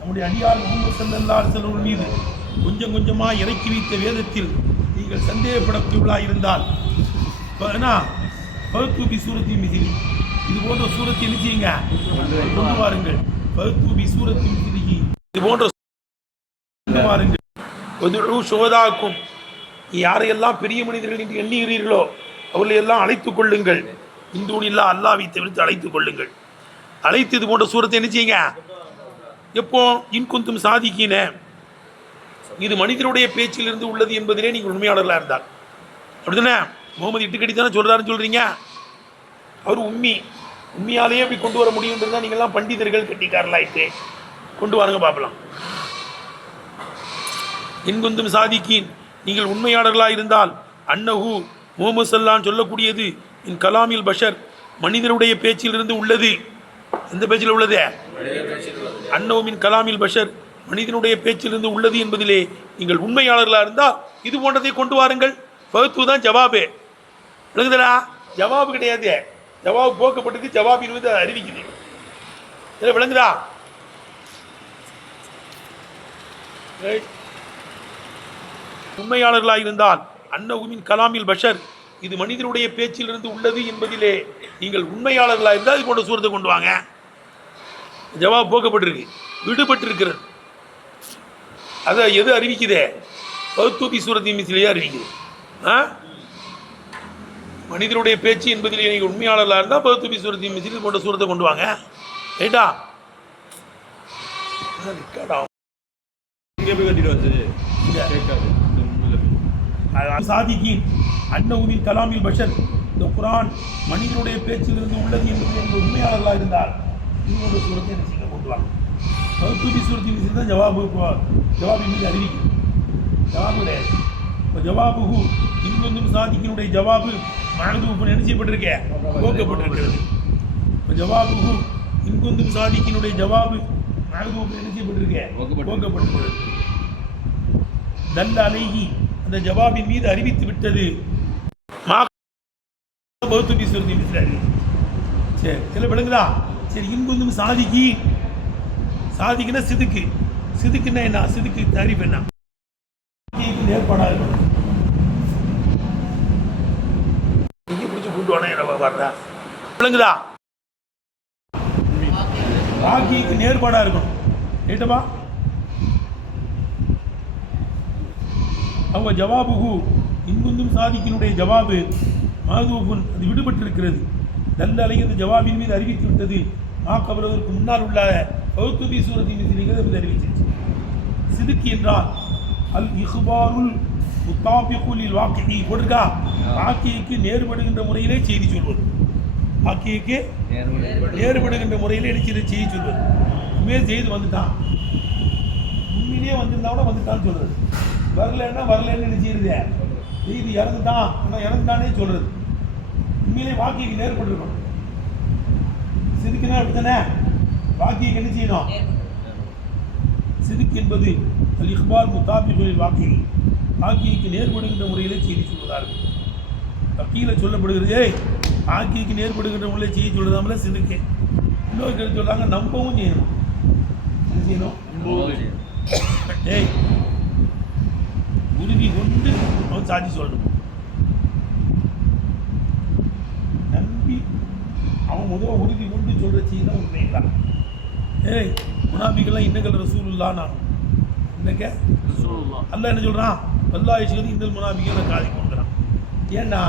நம்முடைய அடியார் முகமது ஸல்லல்லாஹு அலைஹி வஸல்லம் மீது கொஞ்சம் கொஞ்சமாக இறக்கி வைத்த வேதத்தில் நீங்கள் சந்தேகப்படக்கூடியவர்களாக இருந்தால் பகுத்தூபி சூரத்தி மிசிலி இது போன்ற சூரத்தை நிச்சயங்க கொண்டு வாருங்கள். பகுத்தூபி சூரத்தி மிசிலி இது போன்ற கொண்டு வாருங்கள். சோதாக்கும் யாரையெல்லாம் பெரிய மனிதர்கள் என்று எண்ணுகிறீர்களோ அவர்களை எல்லாம் அழைத்துக் கொள்ளுங்கள். இந்தூனில்லா அல்லாஹ்வை தவிர்த்து அழைத்துக் கொள்ளுங்கள். அழைத்து இது போன்ற சூரத்தை என்ன செய்யுங்க. எப்போ இன்குந்தும் சாதிக்கின இது மனிதனுடைய பேச்சிலிருந்து உள்ளது என்பதிலே நீங்கள் உண்மையாளர்களாக இருந்தால் அப்படித்தானே. முகமது இட்டுக்கடி தானே சொல்கிறாருன்னு சொல்கிறீங்க. அவர் உண்மையாலேயே அப்படி கொண்டு வர முடியும்ன்றது தான் நீங்கள்லாம் பண்டிதர்கள் கட்டிக்காரலாயிட்டு கொண்டு வாருங்க பார்க்கலாம். இன்குந்தும் சாதிக்கின் நீங்கள் உண்மையாளர்களாக இருந்தால் அன்னஹு முகமது ஸல்லல்லாஹு சொல்லக்கூடியது இன் கலாமில் பஷர் மனிதனுடைய பேச்சிலிருந்து உள்ளது. எந்த பேச்சில் உள்ளது? அன்னஹுமின் கலாமில் பஷர் மனிதனுடைய பேச்சிலிருந்து உள்ளது என்பதிலே நீங்கள் உண்மையாளர்களாக இருந்தால் இது போன்றதை கொண்டு வாருங்கள். பகுத்து தான் ஜவாபு. விளங்குதா? ஜவாபு கிடையாது. ஜவாபு போக்கப்பட்டது. ஜவாபின் வந்து அறிவிக்குது. இதில் விளங்குதா? உண்மையாளர்களாக இருந்தால் அன்னஹுமின் கலாமில் பஷர் இது மனிதனுடைய பேச்சிலிருந்து உள்ளது என்பதிலே நீங்கள் உண்மையாளர்களாக இருந்தால் இது போன்ற சூரத்தை கொண்டு வாங்க. ஜவாப் போக்கப்பட்டிருக்கு, விடுபட்டிருக்கிறது. அதை எது அறிவிக்குதே? பகுத்தூபி சூரத்தின் மிசிலேயே அறிவிக்குது. மனிதனுடைய பேச்சு என்பதிலே நீங்கள் உண்மையாளர்களாக இருந்தால் பகுத்தூபி சூரத்தின் மிசில் போன்ற சூரத்தை கொண்டு வாங்க. ரைட்டா? சாதிக்கின் அன்னஹுமின் கலாமில் பஷர் இந்த குர்ஆன் மனிதனுடைய பேச்சிலிருந்து உள்ளது என்பதில் நீங்கள் உண்மையாளர்களாக இருந்தால் இது ஒரு சூரத்தை என்ன செய்ய கொண்டு வாங்க. பகுத்தூபி சூரத்தின் மிசில் தான் ஜவாபின் மீது அறிவிக்கும். ஜவாபு கிடையாது. இப்போ ஜவாபுகு இன்குந்தும் சாதிக்கினுடைய ஜவாபு மஹ்தூஃப் என்ன செய்யப்பட்டிருக்கேன்? போக்கப்பட்டிருக்கிறது. இப்போ ஜவாபுகு இன்குந்தும் சாதிக்கினுடைய ஜவாபு மஹ்தூஃப் என்ன செய்யப்பட்டிருக்கேன்? போக்கப்பட்டிருக்கிறது. தல்ல அலைஹி அந்த ஜவாபின் மீது அறிவித்து விட்டது. பகுத்தூபி சூரத்தின் மிசில் சரி இதில் விளங்குதா? சரி இன்குந்தும் சாதிக்குன்னா சிதுக்குன்னா என்ன? சிதுக்கு தாரிஃப் என்ன? நேர்பாடாக இருக்கணும். இங்கே பிடிச்சி கூட்டு வாடா விளங்குதா? வாக்கிக்கு நேர்பாடாக இருக்கணும். ரைட்டப்பா? அவங்க ஜவாபுகு இன்குந்தும் சாதிக்கினுடைய ஜவாபு மஹ்தூஃபுன் அது விடுபட்டிருக்கிறது. நல்ல அலைந்த ஜவாபின் மீது அறிவித்து விட்டது. மாக்கபுரதற்கு முன்னால் உள்ள பகுத்தூபி சூரத்தின் மீது அறிவிச்சிருச்சு. சிதுக்கு என்றால் அல் இஹ்பாருல் முத்தாபிகுலில் வாக்கியி போட்டிருக்கா? வாக்கியக்கு நேர்படுகின்ற முறையிலே செய்தி சொல்வது. வாக்கியக்கு நேர்படுகின்ற முறையிலே செய்தி சொல்வது. உண்மையே செய்தி வந்துட்டான், உண்மையிலேயே வந்திருந்தா கூட வந்துட்டான்னு சொல்றது. வரலன்னு என்ன செய்யுது? செய்தி இறந்துட்டான் ஆனால் இறந்துட்டானே சொல்றது. உண்மையிலே வாக்கியக்கு நேர்பட்டுருக்கணும். சிதுக்குன்னா அப்படித்தானே? வாக்கியக்கு என்ன செய்யணும்? சிதுக்கு என்பது அல் இஹ்பார் முத்தாபிகுலில் வாக்கியி வாக்கியக்கு நேர்படுகின்ற முறையிலே செய்தி சொல்வதார்கள். கீழே சொல்லப்படுகிறது வாக்கியக்கு நேர்படுகின்ற முறையில் செய்தி சொல்றதாமல சிதுக்கு. இன்னொரு கருத்து சொல்றாங்க நம்பவும் செய்யணும். என்ன செய்யணும்? உறுதி கொண்டு அவன் சாட்சி சொல்லணும். நம்பி அவன் முதல் உறுதி கொண்டு சொல்ற செய்தி தான் உண்மைதான். முனாபிக்கெல்லாம் இன்னக்கல் ரசூலுல்லாஹ் நான் இன்னக்க அல்லாஹ் என்ன சொல்கிறான்? வல்லாஹி ஷஹீது இந்த முனாபிக்கை காதி கொண்டுறான். ஏன்னா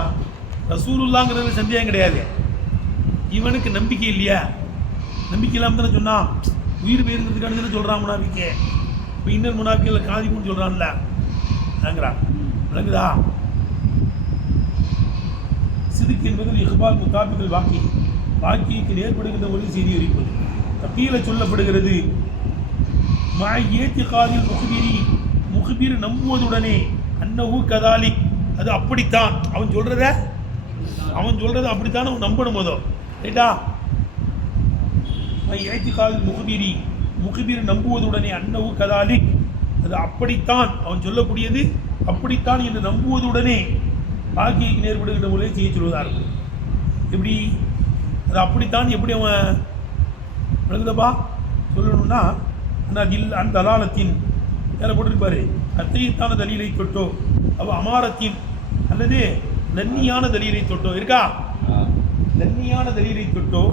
ரசூலுல்லாங்கிறது சந்தேகம் கிடையாது. இவனுக்கு நம்பிக்கை இல்லையா? நம்பிக்கை இல்லாமல் தானே சொன்னான். உயிர் போயிருக்கிறதுக்கான தானே சொல்கிறான் முனாபிக்கே. இப்போ இன்னொரு முனாபிக்கையில் காதி கொண்டு சொல்கிறான்ல நாங்கிறான். விளங்குதா? சிதுக்கு என்பது இஹ்பார் முத்தாபிகள் வாக்கியக்கு நேர்படுகின்ற ஒரு செய்தி அறிவிப்பது. கீழே சொல்லப்படுகிறது ஏத்திகாதில் முஹ்பிர் நம்புவதுடனே அன்னஹு கதாலிக் அது அப்படித்தான். அவன் சொல்றத அப்படித்தான் அவன் நம்பணும். போதோ ரைட்டா? ஏத்திகாதில் முஹ்பிர் நம்புவதுடனே அன்னஹு கதாலிக் அது அப்படித்தான் அவன் சொல்லக்கூடியது அப்படித்தான் என்று நம்புவதுடனே வாக்கியக்கு நேர்படுகின்ற முறையை செய்ய சொல்வதாக இருக்கும். எப்படி அது அப்படித்தான் எப்படி அவன் விளங்குதப்பா? சொல்லணும்னா அந்த அலாலத்தின் வேலை போட்டிருப்பாரு, அத்தையத்தான தலீலை தொட்டோ அவ அமாரத்தின் அல்லது நன்னியான தலீலை தொட்டோ இருக்கா, நன்னியான தலீலை தொட்டோ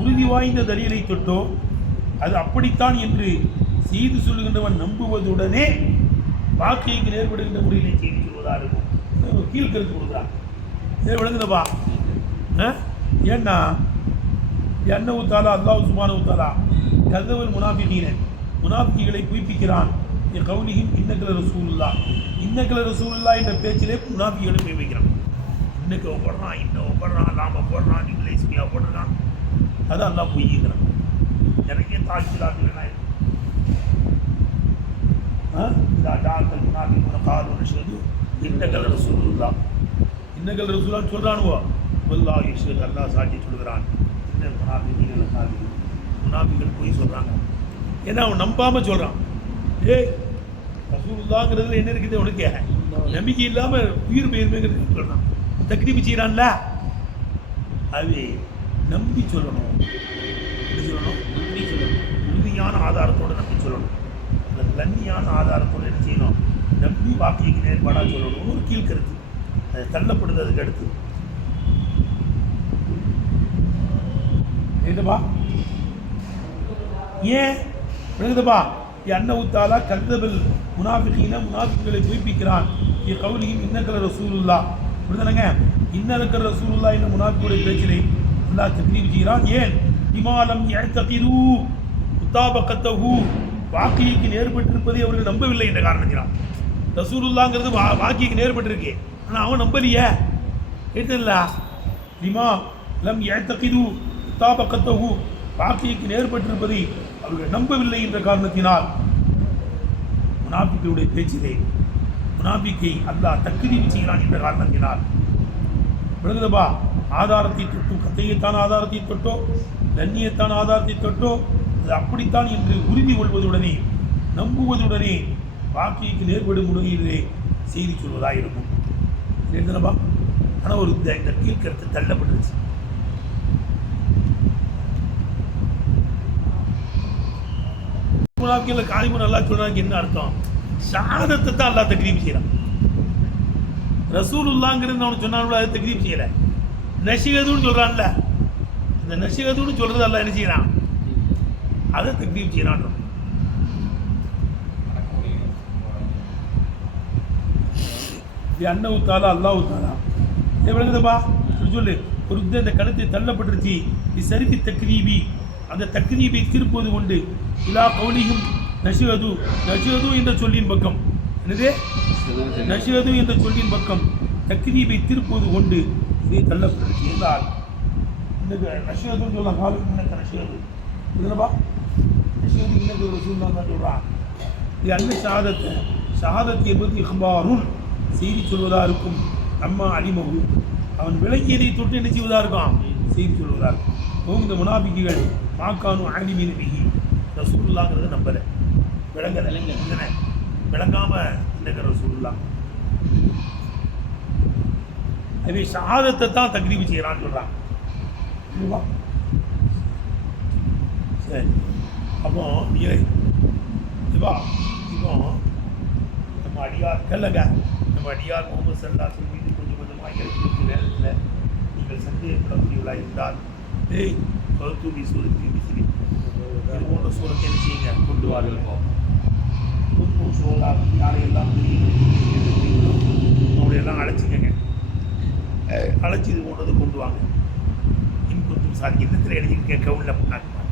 உறுதி வாய்ந்த தலீலை தொட்டோ அது அப்படித்தான் என்று செய்து சொல்லுகின்றவன் நம்புவதுடனே வாக்கைக்கு நேர்படுகின்ற முறையிலே செய்தி சொல்வதாக இருக்கும். கீழ்கருத்து கொடுக்குறான். விளங்குதப்பா? ஏன்னா அன்னஹு தஆலா அல்லாஹ் சுப்ஹானஹு தஆலா கஸவல் முனாஃபிகீன முனாஃபிகளை பொய்ப்பிக்கிறான். கௌலிஹிம் இன்னக ரசூலுல்லாஹ், இன்னக ரசூலுல்லாஹ் என்ற பேச்சிலே முனாஃபிகளை பொய்ப்பிக்கிறான். இன்னக்கு போடுறான், இன்னும் போடுறான், லாம போடுறான், இங்கிலீஷ்மியா போடுறான். அதான் அல்லாஹ் பொய்யுங்கிறான். நிறைய தாழ்ச்சிலாக இன்னக ரசூலுல்லாஹ், இன்னக ரசூலுல்லாஹ் சொல்றானுவோ வல்லாஹி யஷ்ஹது, அல்லாஹ் சாட்சி சொல்கிறான். முனாஃபிகள் போய் சொல்கிறாங்க. ஏன்னா அவன் நம்பாமல் சொல்கிறான். ரசூலுல்லாஹ்ங்கிறதுல என்ன இருக்குது உனக்கு நம்பிக்கை இல்லாமல் உயிர் பெயர்மைங்கிறது சொல்கிறான். தக்ரீப் செய்கிறான்ல, அது நம்பி சொல்லணும். எப்படி சொல்லணும்? நம்பி சொல்லணும். உறுதியான ஆதாரத்தோடு நம்பி சொல்லணும். அந்த தண்ணியான ஆதாரத்தோடு என்ன செய்யணும்? நம்பி வாக்கியக்கு நேர்பாடாக சொல்லணும். ஒரு கீழ்கருத்து அது தள்ளப்படுது. அதுக்கு அடுத்து என்னப்பா? ஏன் விளங்குதப்பா? அன்னஹு தஆலா கஸபல் முனாஃபிகீன முனாஃபிகளை பொய்ப்பிக்கிறான். கௌலிஹிம் இன்னக ரசூலுல்லாஹ், புரியுதுங்க? இன்னக ரசூலுல்லாஹ் என்ற முனாஃபிகளுடைய பேச்சிலே அல்லாஹ் தக்ரீப் செய்கிறான். ஏன்? இமாலம் யஅ்தகிது முதாபகத்தஹு, வாக்கியக்கு நேர்பட்டிருப்பதை அவர்கள் நம்பவில்லை என்ற காரணத்தினால். ரசூலுல்லாஹ்ங்கிறது வாக்கியக்கு நேர்பட்டிருக்கு, ஆனால் அவன் நம்பலையே. கேட்டதில்ல? லிமா லம் யஅ்தகிது முதாபகத்தஹு, வாக்கியக்கு நேர்பட்டிருப்பதை அவர்கள் நம்பவில்லை என்ற காரணத்தினால் முனாஃபிகளுடைய பேச்சிலே முனாஃபிக்கை அல்லாஹ் தக்ரீப் செய்கிறான் என்ற காரணத்தினால். விளங்குதப்பா? ஆதாரத்தை தொட்டோ, கத்தையத்தான ஆதாரத்தை தொட்டோ, நன்னியத்தான ஆதாரத்தை தொட்டோ அது அப்படித்தான் என்று உறுதி கொள்வதுடனே நம்புவதுடனே வாக்கியக்கு நேர்படும் முறையிலே செய்தி சொல்வதாக இருக்கும். என்னப்பா? ஆனால் ஒரு இந்த கீழ்கருத்து தள்ளப்பட்டுருச்சு. முனாஃபிகள் காலிமன் அல்லாஹ் சொல்றாங்க. என்ன அர்த்தம்? ஷஹாதத்தை தான் அல்லாஹ் தக்ரீப் செய்யறான். ரசூலுல்லாஹ்ங்கிறது அவனுக்கு சொன்னாலும் அதை தக்ரீப் செய்யல. நஷிஹதுன்னு சொல்றான்ல, இந்த நஷிஹதுன்னு சொல்றது அல்லாஹ் என்ன செய்யறான்? அதை தக்ரீப் செய்யறான். அன்னஹு தஆலா அல்லாஹ் தஆலா விளங்குதப்பா? சொல்லு. ஒரு இந்த கருத்தை தள்ளப்பட்டுருச்சு. சரிபி தக்ரீபி, அந்த தக்ரீபை திருப்பது கொண்டு இலா கௌலிஹிம் நஷிஹது, நஷிஹது என்ற சொல்லின் பக்கம், என்னது நஷிஹது என்ற சொல்லின் பக்கம் தக்ரீபை திருப்பது கொண்டு இதை தள்ளப்பட்டுருச்சு. என்றால் இன்னைக்கு நஷிஹதுன்னு சொல்லலாம். காலம் இன்னக்கு நஷிஹது இதுலப்பா, நஷிஹது இன்னக்கு ரசூலுல்லாஹ் தான் சொல்கிறான். இது அன்ன ஷஹாதத்தை, ஷஹாதத் என்பது இஹ்பாருன், செய்தி சொல்வதாக இருக்கும். அம்மா அலிமஹு, அவன் விளக்கியதை தொட்டு என்ன செய்வதாக இருக்கும்? செய்தி சொல்வதாக இருக்கும். இந்த முனாஃபிக்குகள் மாக்கானு ஆலிமீன பிஹி, ரசூலுல்லாஹ்ங்கிறத நம்பலை, விளங்காம இன்னக ரசூலுல்லாஹ். அவை ஷஹாதத்தை தான் தக்ரீப் செய்யறான்னு சொல்றான். சரி, அப்போ இப்போ நம்ம அடியார் கல்லங்க, நம்ம அடியார் முகமது ஸல்லல்லாஹு அலைஹி வஸல்லம் கொஞ்சம் கொஞ்சமாக இறக்கி நேரத்தில் நீங்கள் சந்தேகப்படக்கூடியவர்களாக இருந்தால் பௌத்தூபி சூரத்தி மிஸ்ரி இது போன்ற சூரத்தை என்ன செய்யுங்க? கொண்டு வாருங்கள். புது சூழலா யாரையெல்லாம் அவரையெல்லாம் அழைச்சிக்கங்க, அழைச்சி இது போன்றதை கொண்டு வாங்க. இன்புத்தும் சாதி இன்னத்தில் எழுதியிருக்க கவுனில் பண்ணாக்குமா?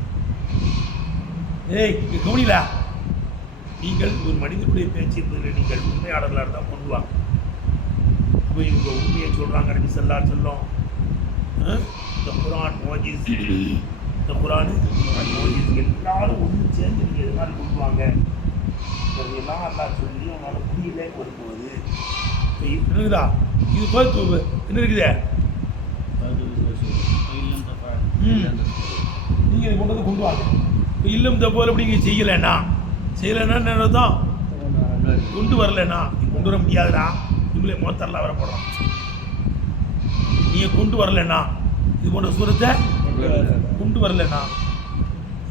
இங்கே கவுனில நீங்கள் ஒரு மனிதனுடைய பேச்சு என்பதில் நீங்கள் உண்மையாளர்களாக இருந்தால் கொண்டு வாங்க. அப்போ இவங்க உண்மையை சொல்கிறாங்க. நபி ஸல்லல்லாஹு அலைஹி வஸல்லம் இந்த குர்ஆன் மோஜிஸ், இந்த குர்ஆன் மோஜிஸ் எல்லாரும் ஒன்று சேர்ந்து நீங்கள் எதனால் கொண்டு வாங்க. இதெல்லாம் அல்லாஹ் சொல்லி அவனால் முடியல வரும்போது இருக்குதா? இது பார்த்து என்ன இருக்குதே? நீங்கள் இதை கொண்டு வந்து கொண்டு வாங்க. இப்போ இல்லம் தப்போல் அப்படி நீங்கள் செய்யலைன்னா என்ன தான் கொண்டு வரலண்ணா, நீ கொண்டு வர முடியாதுடா, இவங்களே மோத்தரில் வர போடுறான். நீங்கள் கொண்டு வரலண்ணா, இது போன்ற சூரத்தை கொண்டு வரலண்ணா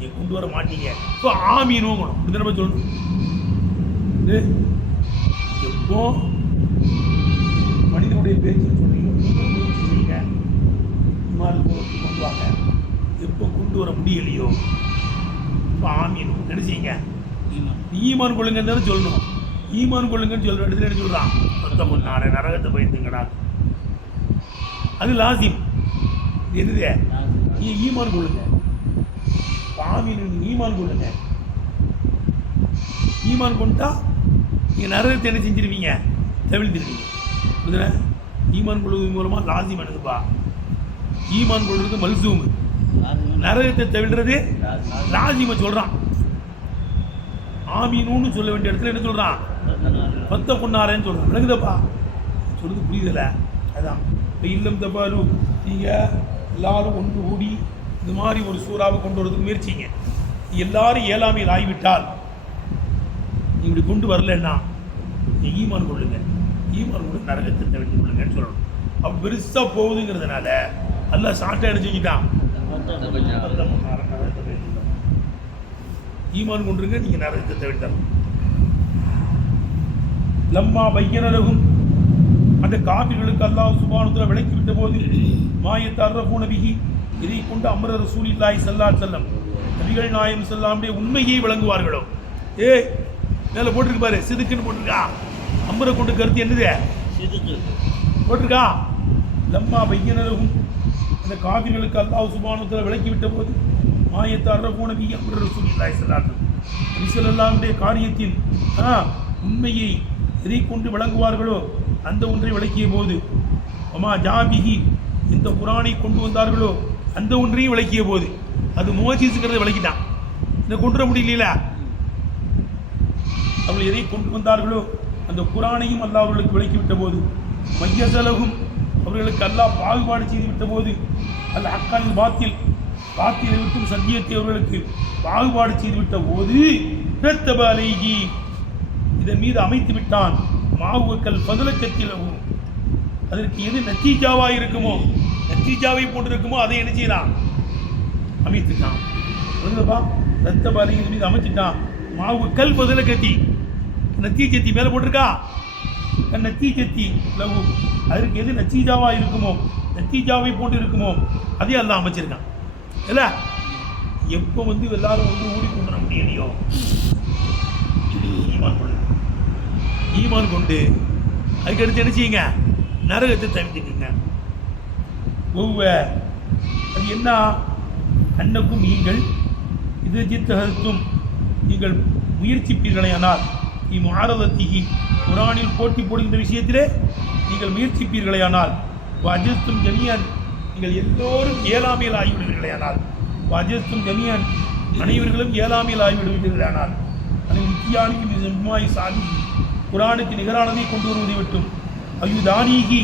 நீங்கள் கொண்டு வர மாட்டீங்க. ஸோ ஆமீனும் அப்படி நம்ம சொல்லணும். எப்போ மனிதனுடைய பேச்சு சொன்னீங்க முயற்சி செய்யுங்க, கொண்டு வாங்க. எப்போ கொண்டு வர முடியலையோ இப்போ ஆமீனும் என்ன செய்யுங்க, ஈமான் கொள்ளுங்கன்னு தானே சொல்லணும். ஈமான் கொள்ளுங்கன்னு சொல்கிற இடத்துல என்ன சொல்கிறான், 19 நரகத்தை பயந்துங்கடா. அது லாசிம். என்னது, நீ ஈமான் கொள்ளுங்க, ஆமீன் ஈமான் கொள்ளுங்க. ஈமான் கொண்டா நீங்கள் நரகத்தை என்ன செஞ்சிருவீங்க, தவிழ்த்திருவீங்க. புரியுதுல? ஈமான் கொள்வது மூலமாக லாசிம் என்னதுப்பா, ஈமான் கொள்வது மல்சூம், நரகத்தை தவிழ்றது லாசிமை சொல்கிறான். ஆமீனுன்னு சொல்ல வேண்டிய இடத்துல என்ன சொல்கிறான், 19 சொல்கிறான். விளங்குதப்பா சொல்கிறது, புரியுதில்ல? அதுதான் இப்போ இல்லம் தப்பாலு நீங்கள் எல்லாரும் ஒன்று கூடி இது மாதிரி ஒரு சூறாவை கொண்டு வரதுக்கு முயற்சிங்க. எல்லாரும் ஏழாமையில் ஆகிவிட்டால் நீ இப்படி கொண்டு வரலன்னா நீ ஈமான் கொள்ளுங்க, ஈமான் கொண்டு நரகத்தை தவிர்த்து கொள்ளுங்கன்னு சொல்லணும். அப்போ பெருசாக போகுதுங்கிறதுனால எல்லாம் ஷார்ட்டாக எடுத்துக்கிட்டான். ஈமான் கொண்டுருங்க, நீங்கள் நரகத்தை தவிர்த்தரணும். லம்மா பையனலகும் அந்த காபிர்களுக்கு அல்லாஹ் சுப்ஹானஹு விளக்கி விட்ட போது மாயத்தர்ரபூன பிஹி இதை கொண்டு அம்ர ரசூலில்லாஹி ஸல்லல்லாஹு அலைஹி வஸல்லம் நபிகள் நாயகம் ஸல்லல்லாஹு உண்மையை விளங்குவார்களோ. மேலே போட்டிருக்கு பாரு, சிதுக்குன்னு போட்டிருக்கா. அம்ரை கொண்டு கருத்து என்னது, சிதுக்கு போட்டிருக்கா. லம்மா பையனலகும் அந்த காபிர்களுக்கு அல்லாஹ் சுப்ஹானஹு விளக்கி விட்ட போது மாயத்தர்ரபூன பிஹி அம்ர ரசூலில்லாஹி ஸல்லல்லாஹு அலைஹி வஸல்லம் காரியத்தில் உண்மையை எதை கொண்டு விளங்குவார்களோ அந்த ஒன்றை விளக்கிய போது அம்மா ஜாபிஹி இந்த குரானை கொண்டு வந்தார்களோ அந்த ஒன்றையும் விளக்கிய போது அது மோஜிஸுங்கிறத விளக்கிட்டான். இதை கொண்டு வர முடியல. அவர்கள் எதை கொண்டு வந்தார்களோ அந்த குரானையும் அல்லாஹ் அவர்களுக்கு விளக்கிவிட்ட போது மையசலகும் அவர்களுக்கு அல்லாஹ் பாகுபாடு செய்து விட்ட போது அல்ல அக்கால் பாத்திலை விட்டும் சத்தியத்தை அவர்களுக்கு பாகுபாடு செய்துவிட்ட போது பிரத்தபாலேகி இதன் மீது அமைத்து விட்டான். மாவுக்கள் பதிலக்கத்தில் அதற்கு எது நத்தீஜாவாக இருக்குமோ, நத்தீஜாவை போட்டு இருக்குமோ அதை என்ன செய்யலாம், அமைத்துட்டான். ரத்தபாலை இதன் மீது அமைச்சிட்டான். மாவுக்கள் பதிலக்கத்தி நத்தீஜத்தி மேலே போட்டிருக்கா. நத்தீஜத்தி லகு அதற்கு எது நத்தீஜாவாக இருக்குமோ, நத்தீஜாவை போட்டு இருக்குமோ அதே எல்லாம் அமைச்சிருக்கான். இல்லை எப்போ எல்லாரும் ஊடி கொண்டு வர முடியலையோ ஈமான் கொண்டு அதுக்கடுத்து என்ன செய்யுங்க, நரகத்தை தவிர்த்துக்குங்க. அது என்ன, அன்னக்கும் நீங்கள் இது ஜித்தகத்தும் நீங்கள் முயற்சிப்பீர்களேயானால் இம்மாரதத்திகி குரானில் போட்டி போடுகின்ற விஷயத்திலே நீங்கள் முயற்சிப்பீர்களேயானால் வஜஸ்தும் ஜமியான் நீங்கள் எல்லோரும் ஏழாமையில் ஆகிவிடுவீர்களேயானால் வஜஸ்தும் ஜமியான் அனைவர்களும் ஏழாமையில் ஆகிவிடுவீர்களேயானால் அது நித்தியானிக்கு ஜம்மாய் சாதி குரானுக்கு நிகரானதை கொண்டு வருவதை விட்டும் அயுதானீகி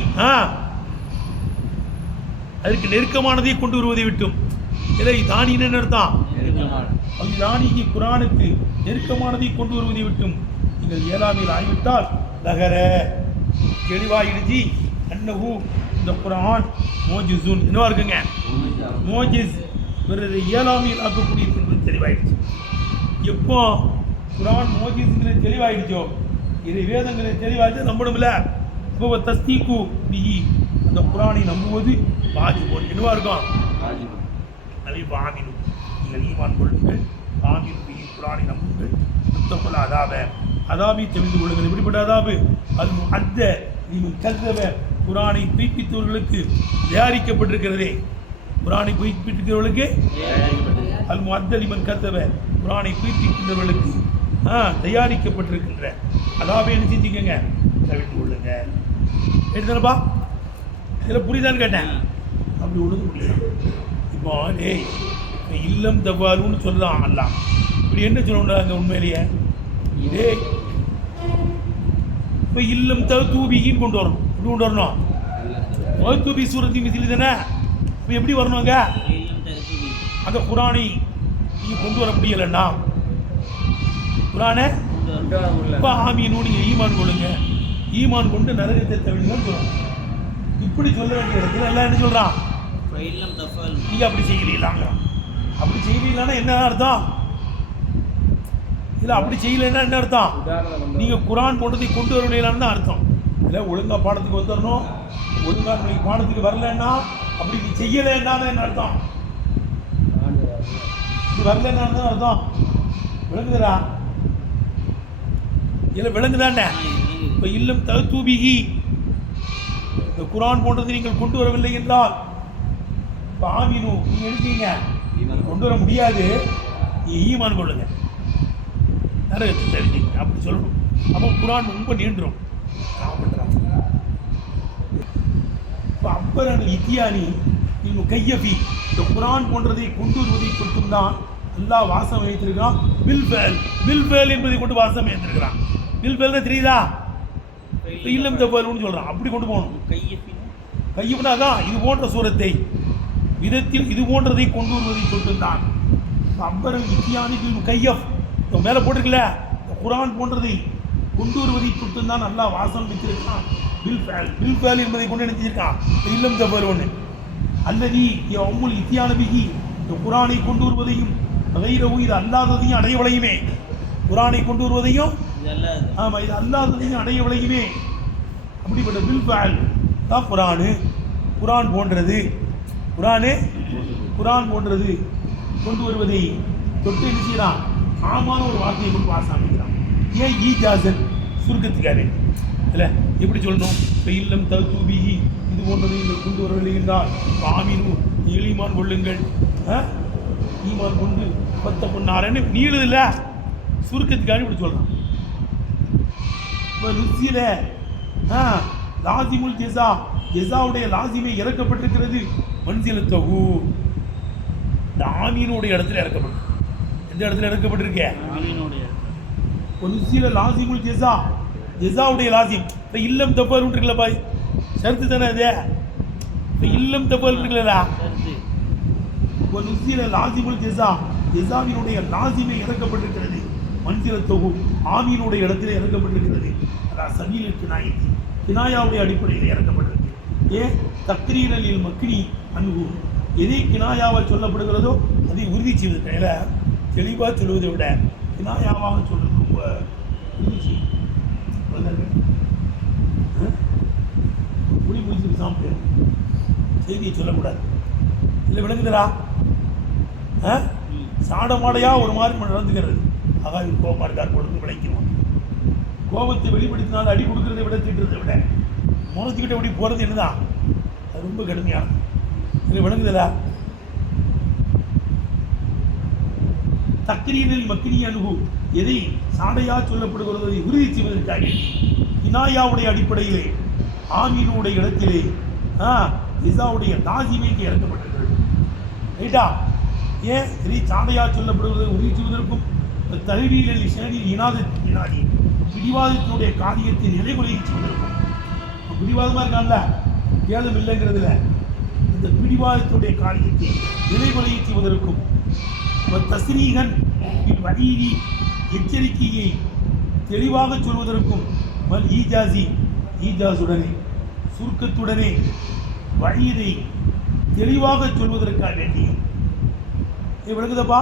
அதற்கு நெருக்கமானதை கொண்டு வருவதை விட்டும் இதை தானின்னு அர்த்தம். அயுதானீகி குரானுக்கு நெருக்கமானதை கொண்டு வருவதை விட்டும் நீங்கள் ஏழாமையில் ஆகிவிட்டால் நகர தெளிவாயிடுச்சு. அன்னஹு இந்த குரான் மோஜிசூன் என்னவா இருக்குங்க, மோஜிஸ் பிறகு ஏழாமையில் ஆக்கக்கூடிய என்பது தெளிவாயிடுச்சு. எப்போ குரான் மோஜிஸ்ங்கிறது தெளிவாயிடுச்சோ, இதை வேதங்களை தெளிவாச்சு நம்பணும்ல. இப்போ தஸ்தீக்கு பிஹி அந்த குரானை நம்புவது வாஜிபுன் என்னவா இருக்கும், அது ஆமீனு நீங்கள் ஈமான் கொள்ளுங்கள், ஆமீன் பிஹி குரானை நம்புங்கள், முத்தகுல் அதாபை தெரிந்து கொள்ளுங்கள். எப்படிப்பட்ட அதாபு, அது அந்த நீங்கள் கல்தவ குரானை பொய்ப்பித்தவர்களுக்கு தயாரிக்கப்பட்டிருக்கிறதே, குரானை பொய்ப்பிக்கிறவர்களுக்கு அல் முஅத்தலிமன் கல்தவ குரானை பொய்ப்பிக்கின்றவர்களுக்கு தயாரிக்கப்பட்டிருக்கின்ற அதாவே என்ன செஞ்சுக்கங்க, தவிர்த்து கொள்ளுங்க. எடுத்தனப்பா இதில் புரியுதான்னு கேட்டேன். அப்படி ஒழுங்கு முடியும். இப்போ இல்லம் தவாலுன்னு சொல்லலாம் அல்ல, இப்படி என்ன சொல்லணும்னாங்க உண்மையிலேயே இதே இப்போ இல்லம் தூபின்னு கொண்டு வரணும். எப்படி கொண்டு வரணும், தூபி சூரத்தி மிசிலி தானே. இப்போ எப்படி வரணுங்க, அந்த குரானை நீங்கள் கொண்டு வர முடியலைன்னா குரானை இப்போ ஆமீனு நீங்கள் ஈமான் கொள்ளுங்க, ஈமான் கொண்டு நரகத்தை தவிர்த்துன்னு சொல்லணும். இப்படி சொல்ல வேண்டிய இடத்துல எல்லாம் என்ன சொல்கிறான், நீங்கள் அப்படி செய்யலாங்கிறான். அப்படி செய்யலைன்னா என்ன அர்த்தம்? இல்லை அப்படி செய்யலைன்னா என்ன அர்த்தம்? நீங்கள் குரான் போன்றதை கொண்டு வரலைன்னு தான் அர்த்தம். இல்லை ஒழுங்காக பாடத்துக்கு வந்துடணும், ஒழுங்காக நீங்கள் பாடத்துக்கு வரலன்னா அப்படி நீ செய்யலைன்னா என்ன அர்த்தம்? இது வரலன்னா தான் அர்த்தம். விளங்குதுடா? இல்லை விளங்குதானே? இப்போ இல்லம் தூபிகி, இந்த குரான் போன்றதை நீங்கள் கொண்டு வரவில்லை என்றால் இப்போ ஆமீனு நீங்கள் எடுத்தீங்க, கொண்டு வர முடியாது, ஈமான் கொள்ளுங்க, நரகத்தை தெரிஞ்சுங்க அப்படி சொல்லணும். அப்போ குரான் ரொம்ப நீண்டுரும். இப்போ அப்பரன் இத்தியானி நீங்கள் கையபி, இந்த குரான் போன்றதை கொண்டு வருவதை கொண்டும் தான் அல்லாஹ் வாசம் வைத்திருக்கிறான். பில்பேல் என்பதை கொண்டு வாசம் வைத்திருக்கிறான். பில்பேல் தான் தெரியுதா? இல்லம் தப்பல்னு சொல்கிறான். அப்படி கொண்டு போகணும். கையப்னா தான் இது போன்ற சூரத்தை விதத்தில் இது போன்றதை கொண்டு வருவதை கொண்டுதான் அப்பரன் இத்தியானி கையப் மேலே போட்டிருக்கல, குரான் போன்றதை கொண்டு வருவதை கொண்டுதான் நல்லா வாசம் வைத்திருக்கான். பில்பேல் என்பதை கொண்டு நினைச்சிருக்கான். இல்லம் தப்பல் ஒன்று அல்லது அம்முல் இத்தியானபிகி, இந்த குரானை கொண்டு வருவதையும் வகைரவு இது அல்லாததையும் அடையவளையுமே, குரானை கொண்டு வருவதையும் ஆமாம் இது அல்லாததையும் அடையவளையுமே. அப்படிப்பட்ட பில்பேல் தான் குரான் போன்றது, குரான் போன்றது கொண்டு வருவதை தொட்டு என்ன செய்யறான்? ஆமான ஒரு வார்த்தையை கொண்டு வாசாமிக்கிறான். ஏன் ஈஜாசன் சுருக்கத்துக்காரு இல்லை எப்படி சொல்லணும்? இப்போ இல்லம் தூபிகி இது போன்றதை நீங்கள் கொண்டு வரவில்லை என்றால் ஆமீனு ஈமான் கொள்ளுங்கள், ஈமான் கொண்டு பத்த பொண்ணாரன்னு நீளுதில்ல, சுருக்கத்துக்காக இப்படி சொல்கிறான். இப்போ ருசியில் லாசிமுல் ஜெசாவுடைய லாசிமை இறக்கப்பட்டிருக்கிறது. மன்சிலத்தகு இந்த ஆமீனுடைய இடத்துல இறக்கப்பட்டு, எந்த இடத்துல இறக்கப்பட்டிருக்கேன்? ருசியில் லாசிமுல் ஜெசாவுடைய லாசிம். இப்போ இல்லம் தப்பல் இருக்குல்ல பாய், சருத்து தானே அது. இப்போ இல்லம் தப்பல் இருக்குல்லா, இப்போ ருசியில் லாசிமுல் ஜெசாவினுடைய லாசிமை இறக்கப்பட்டிருக்கிறது. மன்சிலத்தகு ஆமீனுடைய இடத்துல இறக்கப்பட்டிருக்கிறது. அதான் சபீல் கினாயாவுடைய அடிப்படையில் இறக்கப்பட்டிருக்கு. ஏன் தக்ரீரலில் மக்னி அன்பு, எதை கினாயாவை சொல்லப்படுகிறதோ அதை உறுதி செய்வதற்காக தெளிவாக சொல்வதை விட கினாயாவாக சொல்றது ரொம்ப உறுதி செய்யும். முடி முடிச்சு சாப்பிட்டு செய்தியை சொல்லக்கூடாது. இல்லை விளங்குதுடா? சாடமாடையாக ஒரு மாதிரி நடந்துக்கிறது. ஆகா இது கோபமாக இருக்கார், பொழுது விளைக்கணும். கோபத்தை வெளிப்படுத்தினால் அடி கொடுக்கறதை விட திட்டுறதை விட முறைச்சிக்கிட்ட அப்படி போகிறது என்னதான், அது ரொம்ப கடுமையானது. இல்லை விளங்குதலா? தக்ரீரில் மக்கினி அணுகு, எதை சாடையாக சொல்லப்படுகிறதை உறுதி செய்வதற்காக கினாயாவுடைய அடிப்படையிலே ஆமீனுடைய இடத்திலே இசாவுடைய லாசிமைக்கு இறக்கப்பட்டிருக்கிறது. ரைட்டா? ஏன் எதை சாடையாக சொல்லப்படுவதை உறுதி செய்வதற்கும் தழுவியலில் சேனில் இனாதி பிடிவாதத்தினுடைய காரியத்தை நிலைகுலையை செய்வதற்கும், பிடிவாதமாக இருக்கான்ல ஏதும் இல்லைங்கிறதுல, இந்த பிடிவாதத்துடைய காரியத்தை நிலைகுலையை செய்வதற்கும் தஸ்ரீகன் வழியிலி எச்சரிக்கையை தெளிவாக சொல்வதற்கும் மல் ஈஜாசுடனே சுருக்கத்துடனே வழியதை தெளிவாக சொல்வதற்காக வேண்டிய விளக்குதப்பா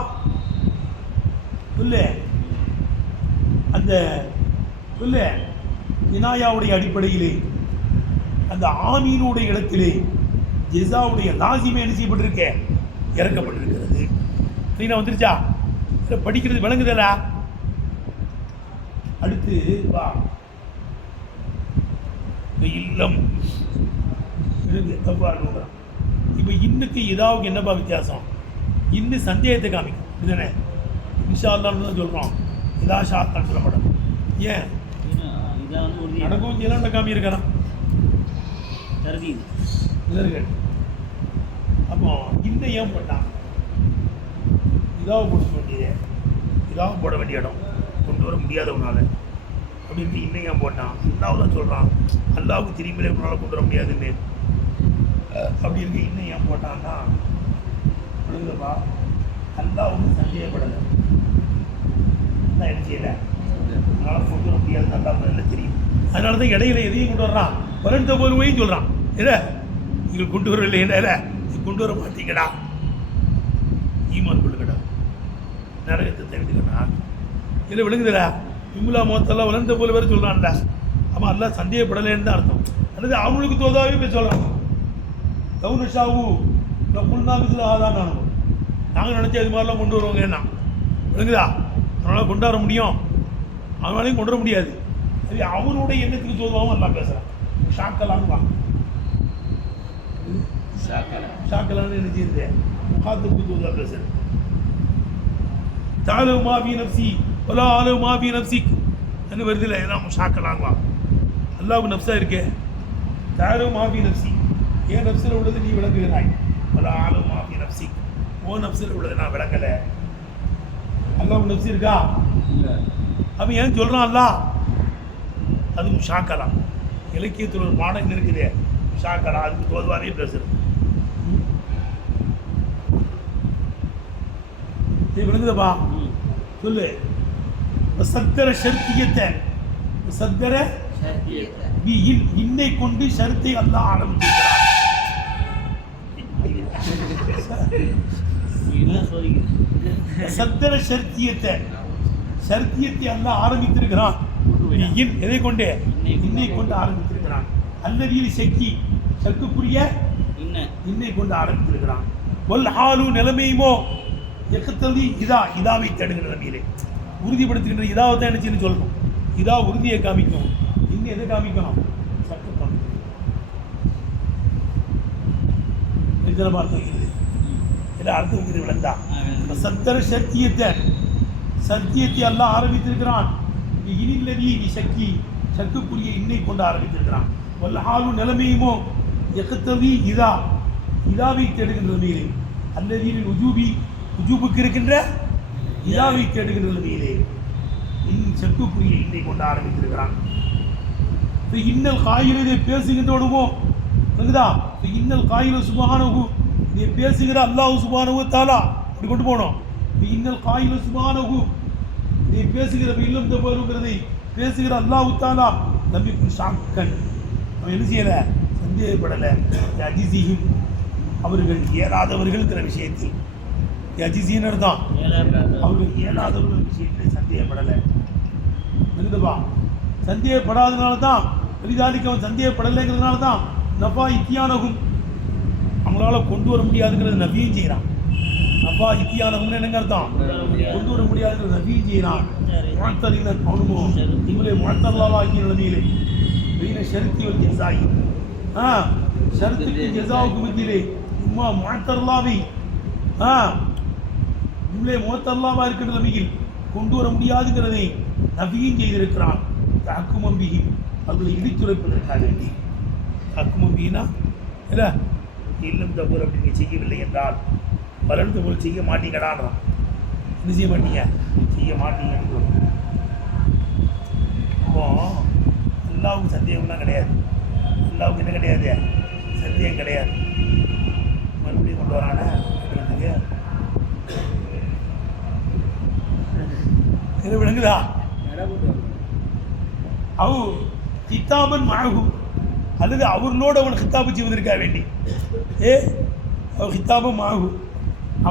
சொல்லு. அந்த சொல்லு வினாயாவுடைய அடிப்படையிலே அந்த ஆமீனுடைய இடத்திலே ஜெசாவுடைய லாசிமே என்ன செய்யப்பட்டிருக்க இறக்கப்பட்டிருக்கிறது. நீங்க வந்துருச்சா? படிக்கிறது விளங்குதலா? அடுத்து வா இல்லம் இப்போ இன்னுக்கு இதாவுக்கு என்னப்பா வித்தியாசம்? இன்னும் சந்தேகத்தை காமிக்கும் இதுதானே. இன்ஷா அல்லாஹ்னு தான் சொல்கிறோம், இதா ஷாத்தான் சொல்லப்படும். ஏன் நடக்கும் ஜெயலலிதா காமி இருக்கிறான் அப்போ இன்னும் ஏன் போட்டான்? இதாவை போட வேண்டியது, இதாவை போட வேண்டிய இடம் கொண்டு வர முடியாதவனால அப்படின்ட்டு இன்னும் ஏன் போட்டான்? அல்லாஹ் தான் சொல்கிறான், அல்லாவுக்கு திரும்பிலே உன்னால் கொண்டு வர முடியாதுன்னு. அப்படி இருக்கு இன்னும் ஏன் போட்டான்னா விழுந்தப்பா அல்லாஹ் ஒன்றும் சந்தேகப்படலை, நான் என்ன செய்யலை, அதனால் கொண்டு வர முடியாது நல்லா முதல்ல தெரியும். அதனால தான் இடையில எதையும் கொண்டு வர்றான், பலன்த போலுவையும் சொல்கிறான். எதை நீங்கள் கொண்டு வரவில்லை என்ன, கொண்டு வர மாட்டீங்கடா, ஈமான் கொள்ளுங்கடா, நரகத்தை தெரிஞ்சுக்கணா. இல்லை விழுங்குதுல இம்முலா மோத்தெல்லாம் வளர்ந்த போல வேறு சொல்கிறான்ல. ஆமாம், எல்லாம் சந்தேகப்படலைன்னு தான் அர்த்தம். அல்லது அவங்களுக்கு தோதாவே போய் சொல்லலாம். கவுன ஷாவு புல்நாமிசில் ஆதான் நானும் நாங்கள் நினச்சா இது மாதிரிலாம் கொண்டு வருவாங்க. என்ன விழுங்குதா? அவனால் கொண்டாட முடியும், அவனாலையும் கொண்டு வர முடியாது. அது அவனுடைய எண்ணத்துக்கு தோதுவாகவும் எல்லாம் பேசுகிறான். ஷாக்கலான்னு வாங்க, ஷாக்கலான்னு என்ன செய்யுது? முகாத்துக்கு தோதா பேசுகிறேன். தாலு மாபி நப்சி ஒலா ஆலு மாபி நப்சிக் என்ன வருது இல்லை? எல்லாம் ஷாக்கலாங்குவா. அல்லாவுக்கு நப்ஸாக இருக்கே. தாலு மாபி நப்சி, ஏன் நப்சில் உள்ளது நீ விளங்குகிறாய். ஒலா ஆலு மாபி நப்சிக், ஓ நப்சில் உள்ளது நான் விளங்கலை. அல்லாவுக்கு நப்சி இருக்கா? இல்லை. அவன் ஏன் சொல்கிறான் அல்லா? அது ஷாக்கலாம். இலக்கியத்தில் ஒரு பாடம் என்ன இருக்குது? ஷாக்கலாம். அதுக்கு தோதுவானே பேசுறது. இது விளங்குதப்பா? சொல்லு. சத்தர ஷர்த்தியத்தை, சத்தர இன்னை கொண்டு ஷர்த்தை அல்லாஹ் ஆரம்பிச்சிருக்கிறான். சத்தர ஷர்த்தியத்தை, ஷர்த்தியத்தை அல்லாஹ் ஆரம்பித்திருக்கிறான். எதை கொண்டு? இன்னை கொண்டு ஆரம்பித்திருக்கிறான். அல்லதியில் ஷக்கி, ஷக்குக்குரிய இன்னை கொண்டு ஆரம்பித்திருக்கிறான். ஒல் ஹாலு நிலைமையுமோ எக்கத்ததி இதா, இதாவை தேடுகிற நிலைமையிலே உறுதிப்படுத்துகின்ற இதாவை தான் நினைச்சுன்னு சொல்லணும். இதா உறுதியை காமிக்கும், இன்னும் எதை காமிக்கணும்? சக்கு காமிக்கும். பார்த்து எல்லாம் அர்த்தம் வைக்கிறது விளந்தா? சத்தர சத்தியத்தை, சத்தியத்தை எல்லாம் ஆரம்பித்திருக்கிறான். இனில்லதி சக்கி, சக்குக்குரிய இன்னை கொண்டு ஆரம்பித்திருக்கிறான். வல்லஹாலு நிலைமையுமோ எக்கத்ததி இதா, இதாவை தேடுகின்ற நிலைமையிலே அல்லதீனின் உஜூபி, உஜூபுக்கு இருக்கின்ற இதாவை தேடுகின்ற நிலைமையிலே சக்குக்குரிய இன்னை கொண்டு ஆரம்பித்திருக்கிறான். இன்னல் காயிலே பேசுகின்றோடுமோ இருக்குதா? இன்னல் காயில சுபஹானஹு, நீ பேசுகிற அல்லாஹ் சுப்ஹானஹு வ தஆலா அப்படி கொண்டு போனோம். இன்னல் காயில சுபஹானஹு, நீ பேசுகிற இல்லம் தவறுகிறதை பேசுகிற அல்லாஹ் தஆலா நம்பிக்கு ஷாக்கன், அவன் என்ன செய்யலை? சந்தேகப்படலை. அஜிசிஹிம், அவர்கள் இயலாதவர்கள்ங்கிற விஷயத்தில், அஜிசினர் தான் அவர்கள் இயலாதவர்கள் விஷயத்தில் சந்தேகப்படலை. இருக்குதுப்பா? சந்தேகப்படாதனால தான் பெரிதாலிக்கு அவன் சந்தேகப்படலைங்கிறதுனால தான் நபா இத்தியானகும், அவங்களால கொண்டு வர முடியாதுங்கிறது நபியும் செய்கிறான். நபா இத்தியானகும்னு என்னங்க அர்த்தம்? கொண்டு வர முடியாதுங்கிறது நபியும் செய்கிறான். முஅத்தரினர் அவனுமோ இவங்களை முஅத்தர்லாவாக்கிய நிலைமையிலே பெரிய ஷருத்தி ஒரு ஜெசாயி, ஷருத்துக்கு ஜெசாவுக்கு மத்தியிலே சும்மா முஅத்தர்லாவை இவங்களே முஅத்தர்லாவா இருக்கிற நிலைமையில் கொண்டு வர முடியாதுங்கிறதை நபியும் செய்திருக்கிறான். அக்குமம்பிகி, அவர்களை இடித்துரைப்பதற்காக வேண்டி. அக்குமம்பினா இல்லை, இல்லம் தவறு அப்படி நீங்கள் செய்யவில்லை என்றால் வளர்ந்து போல் செய்ய மாட்டீங்கடான்றான். என்ன செய்ய மாட்டீங்க? செய்ய மாட்டீங்கன்னு. அப்போ அல்லாவுக்கு சந்தேகம்லாம் கிடையாது. அல்லாவுக்கு என்ன கிடையாது? சந்தேகம் கிடையாது. மறுபடியும் கொண்டு வரானே இது விளங்குதா? அவ் கித்தாபன் மாகு, அல்லது அவர்களோடு அவன் கித்தாபு செய்வதற்காக வேண்டி. அவன் கித்தாபம் மாகு,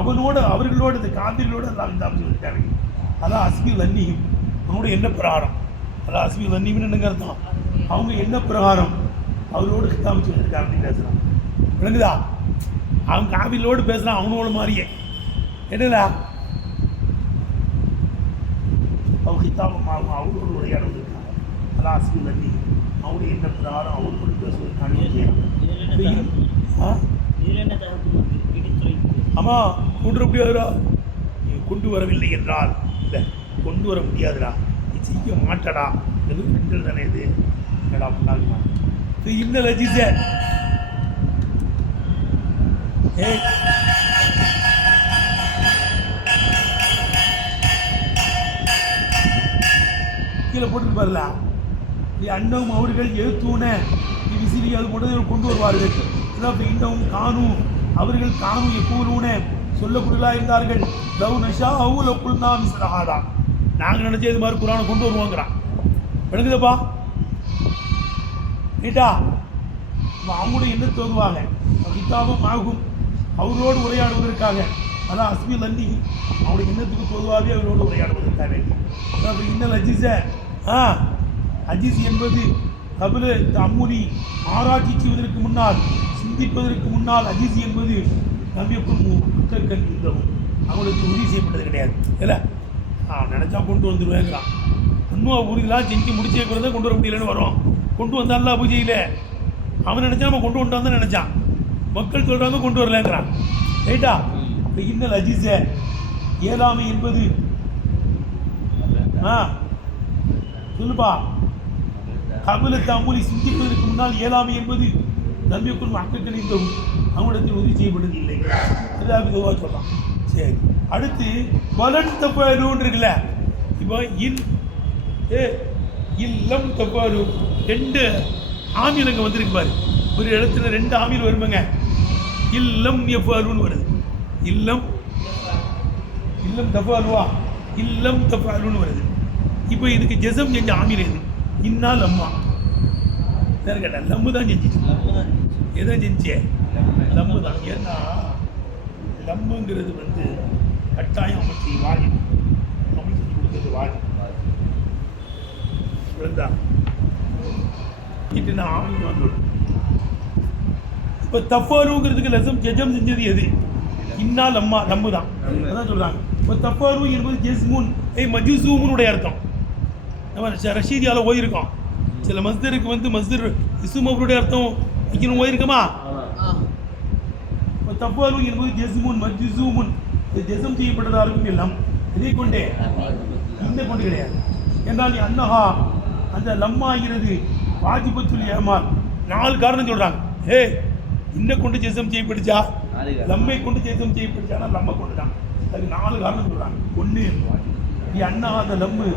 அவனோடு அவர்களோடு இந்த காந்திர்களோடு எல்லாம் கித்தாபு செய்வதற்காக வேண்டி. அதான் அஸ்மி லன்னியும், அவனோட என்ன பிரகாரம். அதான் அஸ்மி லன்னியும் என்னங்க அர்த்தம்? அவங்க என்ன பிரகாரம் அவர்களோடு கித்தாபு செய்வதற்காக வேண்டி பேசுகிறான். விளங்குதா? அவன் காவிலோடு பேசுகிறான் அவனோட மாதிரியே. என்னடா அவன் கித்தாபம் ஆகும், அவங்களோடு உரையாடுவதற்காக. அதான் அஸ்மி லன்னி, அவனுடைய என்ன பிரகாரம் அவர்களோடு பேசுவதற்கான. ஆமாம், கொண்டு வர முடியாதுடா. நீ கொண்டு வரவில்லை என்றால் இல்லை, கொண்டு வர முடியாதுடா, நீ செய்ய மாட்டடா, எதுவும் கிண்டல் தானே இது. என்னடா பண்ணாதுமா இது இன்னல் அஜிச. கீழே போட்டுட்டு பாருல, நீ அண்ணவும் அவர்கள் எழுத்தூன நீ விசிறி அது கொண்டு வருவார்கள். இதான் இன்னமும் காணும், அவர்கள் காணும் எப்பூனூன சொல்லக்கூடியதாக இருந்தார்கள். லவ் நஷா அவுல குல்னா மிஸ்லஹாதான், நாங்கள் நினச்ச இது மாதிரி குரானை கொண்டு வருவாங்கிறான். விளங்குதப்பா? நீட்டா அவங்களுடைய என்ன தோதுவாங்க? கித்தாபும் ஆகும், அவரோடு உரையாடுவதற்காக அதான் அஸ்மில் அன்னி அவனுடைய எண்ணத்துக்கு பொதுவாகவே அவர்களோடு உரையாடுவதற்காக வேண்டும். அப்படி இன்னல் அஜிஸ அஜிஸ் என்பது கபில அம்முனி ஆராய்ச்சி செய்வதற்கு முன்னால் சிந்திப்பதற்கு முன்னால் அஜிஸ் என்பது நம்பியக்கும் முத்தக்கண் இருந்தவும் அவங்களுக்கு உறுதி செய்யப்பட்டது கிடையாது. இல்லை நினச்சா கொண்டு வந்துடுவேங்கிறான். இன்னும் உறுதிலாம் செஞ்சு முடிச்சே கூட கொண்டு வர முடியலன்னு வரும். கொண்டு வந்தான்ல பூஜையில் அவன் நினச்சா நம்ம கொண்டு வந்துட்டான் நினச்சான். மக்கள் சொல்கிறாங்க கொண்டு வரலங்கிறான். ரைட்டா? இன்னல் அஜிஸ இயலாமை என்பது சொல்லுப்பா கபில அம்முனி சிந்திப்பதற்கு முன்னால் இயலாமை என்பது நம்பியக்குள் மக்கள் இருந்தவும் அவனிடத்தில் உறுதி செய்யப்பட்டது இல்லை. அதாவது பொதுவாக சொல்லலாம். சரி, அடுத்து வலன் தப்பாருன்னு இருக்குல்ல. இப்போ இல்லம் தப்பாரு ரெண்டு ஆமில் அங்கே வந்துருக்கு பாரு. ஒரு இடத்துல ரெண்டு ஆமில் வருமாங்க. இல்லம் எஃபாருன்னு வருது. இல்லம் தப்பாருவா இல்லம் தப்பாருன்னு வருது. இப்போ இதுக்கு ஜெசம் செஞ்ச ஆமில் எது? இன்னால் அம்மா கேட்டா லம்மு தான் செஞ்சிச்சு. எதை செஞ்சே? லம்மு தான். ஏன்னா லம்முங்கிறது வந்து கட்டாயம் அமைச்சு வாங்கி அமைச்சு கொடுத்தது வாங்கி விழுந்தா இது நான் ஆமிக்கு வந்துடும். இப்போ தஃபாருங்கிறதுக்கு லசம் ஜெஜம் செஞ்சது எது? இன்னால் அம்மா லம்மு தான். அதான் சொல்கிறாங்க. இப்போ தஃபாரு என்பது ஜெஸ்மூன் மஜூசூமுனுடைய அர்த்தம். நம்ம ரஷீதியால் ஓயிருக்கோம். சில மஸ்தருக்கு வந்து மஸ்தர் இசுமருடைய அர்த்தம் வைக்கணும் ஓயிருக்கோமா? இப்போ தஃபாரு என்பது ஜெஸ்முன் மஜூசூமுன் ஜெசம் செய்யப்பட்டதாலும் எல்லாம் இதை கொண்டே இந்த கொண்டு கிடையாது. என்றால் அன்னஹா அந்த லம்மாகிறது வாஜிபத்துல் ஏமால் 4 காரணம் சொல்கிறாங்க. இன்னை கொண்டு ஜெசம் செய்யப்படுச்சா லம்மை கொண்டு ஜெசம் செய்யப்படுச்சானா லம்மை கொண்டு தான். அதுக்கு 4 காரணம் சொல்கிறாங்க. ஒன்று அன்னஹா அந்த லம்மு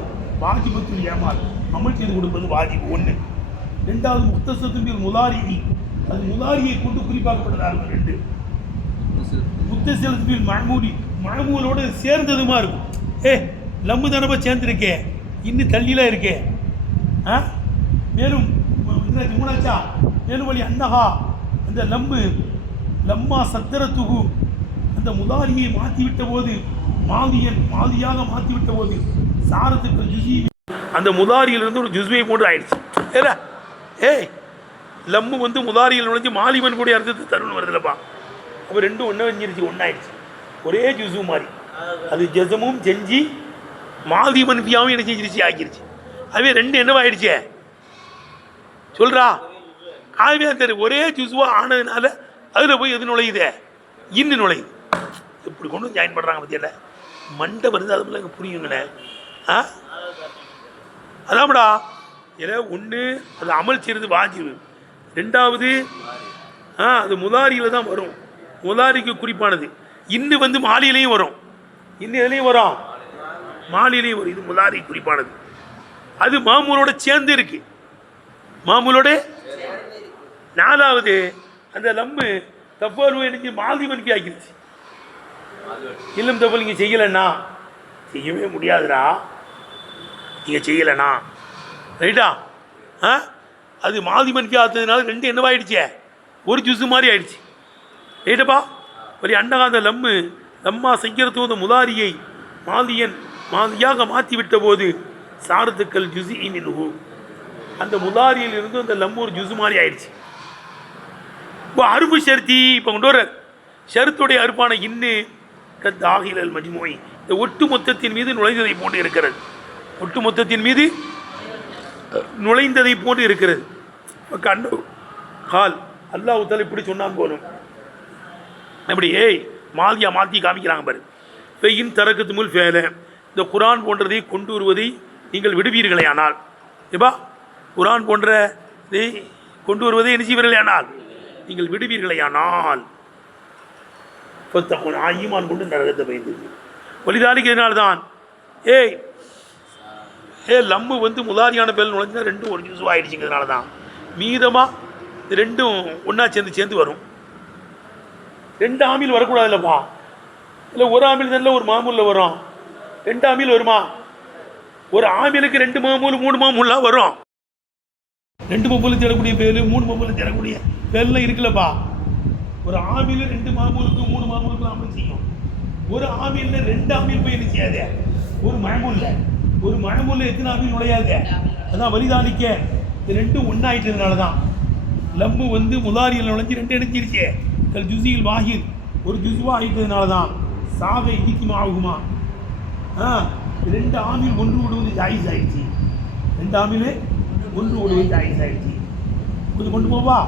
வாஜிபத்துல் ஏமால் அமல் செய்து கொடுப்பது வாஜிப். ஒன்று. ரெண்டாவது முத்தசத்தும்பில் முலாரி அது முலாரியை கொண்டு குறிப்பாக்கப்பட்டதாக. 2 முத்தசத்தும்பில் மழமூலோடு சேர்ந்ததுமா இருக்கும். லம்மு தானப்பா சேர்ந்துருக்கே, இன்னும் தள்ளிலாம் இருக்கே. மேலும் 3ஆச்சா மேலும் வழி அன்னஹா அந்த லம்மா சத்திரத்துகு அந்த முலாரியை மாற்றிவிட்ட போது மாதியாக மாற்றிவிட்ட போது சாரத்துக்கு ஜுசி அந்த முதாரியிலிருந்து ஒரு ஜுஸ்வை போன்று ஆயிடுச்சு. லம்மு வந்து முதாரியில் நுழைஞ்சு மாலிமன் கூட அர்த்தத்தை தருணம் வருதுல்லப்பா. அப்போ ரெண்டும் ஒன்று வஞ்சிருச்சு, ஒன்றாயிடுச்சு. ஒரே ஜுசு மாதிரி அது ஜசமும் செஞ்சு மாலிமன் பியாவும் என்ன செஞ்சிருச்சு ஆக்கிருச்சு. அதுவே 2 என்னவாயிடுச்சே சொல்கிறா. ஆகவே அந்த ஒரே ஜுசுவாக ஆனதுனால அதில் போய் எது நுழையுதே? இன்னும் நுழையுது. எப்படி கொண்டு ஜாயின் பண்ணுறாங்க பற்றியில்ல மண்டை வருது. அது போல எனக்கு புரியுங்களே. அதான்டா ஏதோ ஒன்று அது அமல் செய்கிறது வாஜிபு. 2வது அது முதாரியில் தான் வரும். முதாரிக்கு குறிப்பானது. இன்னும் வந்து மாலியிலையும் வரும். இன்னும் எதுலையும் வரும்? மாலியிலையும் வரும். இது முதாரி குறிப்பானது. அது மாமூலோட சேர்ந்து இருக்கு. மாமூலோட 4வது அந்த லம்மு தப்பாரு எனக்கு மாலிமனுக்கு ஆக்கிடுச்சு. இல்லம் தப்பல் நீங்கள் செய்யலைன்னா செய்யவே முடியாதுடா. நீங்கள் செய்யலைண்ணா ரைட்டா? அது மாதிமன்கி ஆத்ததுனால 2 என்னவாயிடுச்சே? ஒரு ஜுசு மாதிரி ஆயிடுச்சு. ரைட்டப்பா? ஒரு அண்டகாந்த லம்மா சைக்கிறத்தோத முதாரியை மாதியாக மாற்றிவிட்ட போது சாரத்துக்கள் ஜுசி மின்ஹு அந்த முதாரியில் இருந்து அந்த லம்மு ஒரு ஜுசு மாதிரி ஆயிடுச்சு. இப்போ அறுப்பு ஷர்த்தி இப்போ கொண்டு வர ஷருத்துடைய அறுப்பான இன்னு கத்தாகிலல் மஜ்மூஇ இந்த ஒட்டு மொத்தத்தின் மீது நுழைந்ததை போன்று இருக்கிறது. ஒட்டு மொத்தத்தின் மீது நுழைந்ததை போன்று இருக்கிறது. கண்டு கால் அல்லாஹ் தஆலா இப்படி சொன்னான் போலும். அப்படி மாலியா மாற்றி காமிக்கிறாங்க பாரு. பெயின் தரக்கத்துமுல் ஃபேல இந்த குரான் போன்றதை கொண்டு வருவதை நீங்கள் விடுவீர்களே ஆனால் எப்பா குரான் போன்றதை கொண்டு வருவதை என்ன செய்வீர்களே ஆனால் நீங்கள் விடுவீர்களே ஆனால் ஈமான் கொண்டு நரகத்தை பயந்து வலிதாலிக்கு இதனால்தான் லம்மு வந்து முதாரியான பேர் நுழைஞ்சா 2 ஒரு ஜூஸ் ஆகிடுச்சிங்கிறதுனால தான் மீதமாக இது 2ம் ஒன்றா சேர்ந்து வரும். 2 ஆமில் வரக்கூடாது இல்லைப்பா. இல்லை ஒரு ஆமில் தானே ஒரு மாமூலில் வரும். 2 ஆமில் வருமா? ஒரு ஆமிலுக்கு 2 மாமூல் 3 மாமூலாம் வரும். 2 மாமூலும் தேடக்கூடிய பேர் 3 மாமூலும் தேடக்கூடிய பேர்லாம் இருக்குல்லப்பா. ஒரு ஆமில் 2 மாமூலுக்கு 3 மாமூலுக்கு அமல் செய்யும். ஒரு ஆமீல்ல ரெண்டு ஆமீல் போய் என்ன செய்யாத, ஒரு மழமுல்ல எத்தனை ஆமீல் நுழையாத. அதான் வலிதாலிக்க இது ரெண்டும் ஒன்றாயிட்டதுனால தான் லம்மு வந்து முதாரியில் நுழைஞ்சு ரெண்டு இணைஞ்சிருச்சு. கல் ஜுசியில் வாஹித் ஒரு ஜுசுவா ஆகிட்டதுனால தான் சாக இடிக்குமா ஆகுமா. ரெண்டு ஆமீல் ஒன்று விடுவது ஜாயிஸ் ஆயிடுச்சு. ரெண்டு ஆமீல் ஒன்று விடுவது ஜாயிஸ் ஆயிடுச்சு. கொஞ்சம் கொண்டு போவா.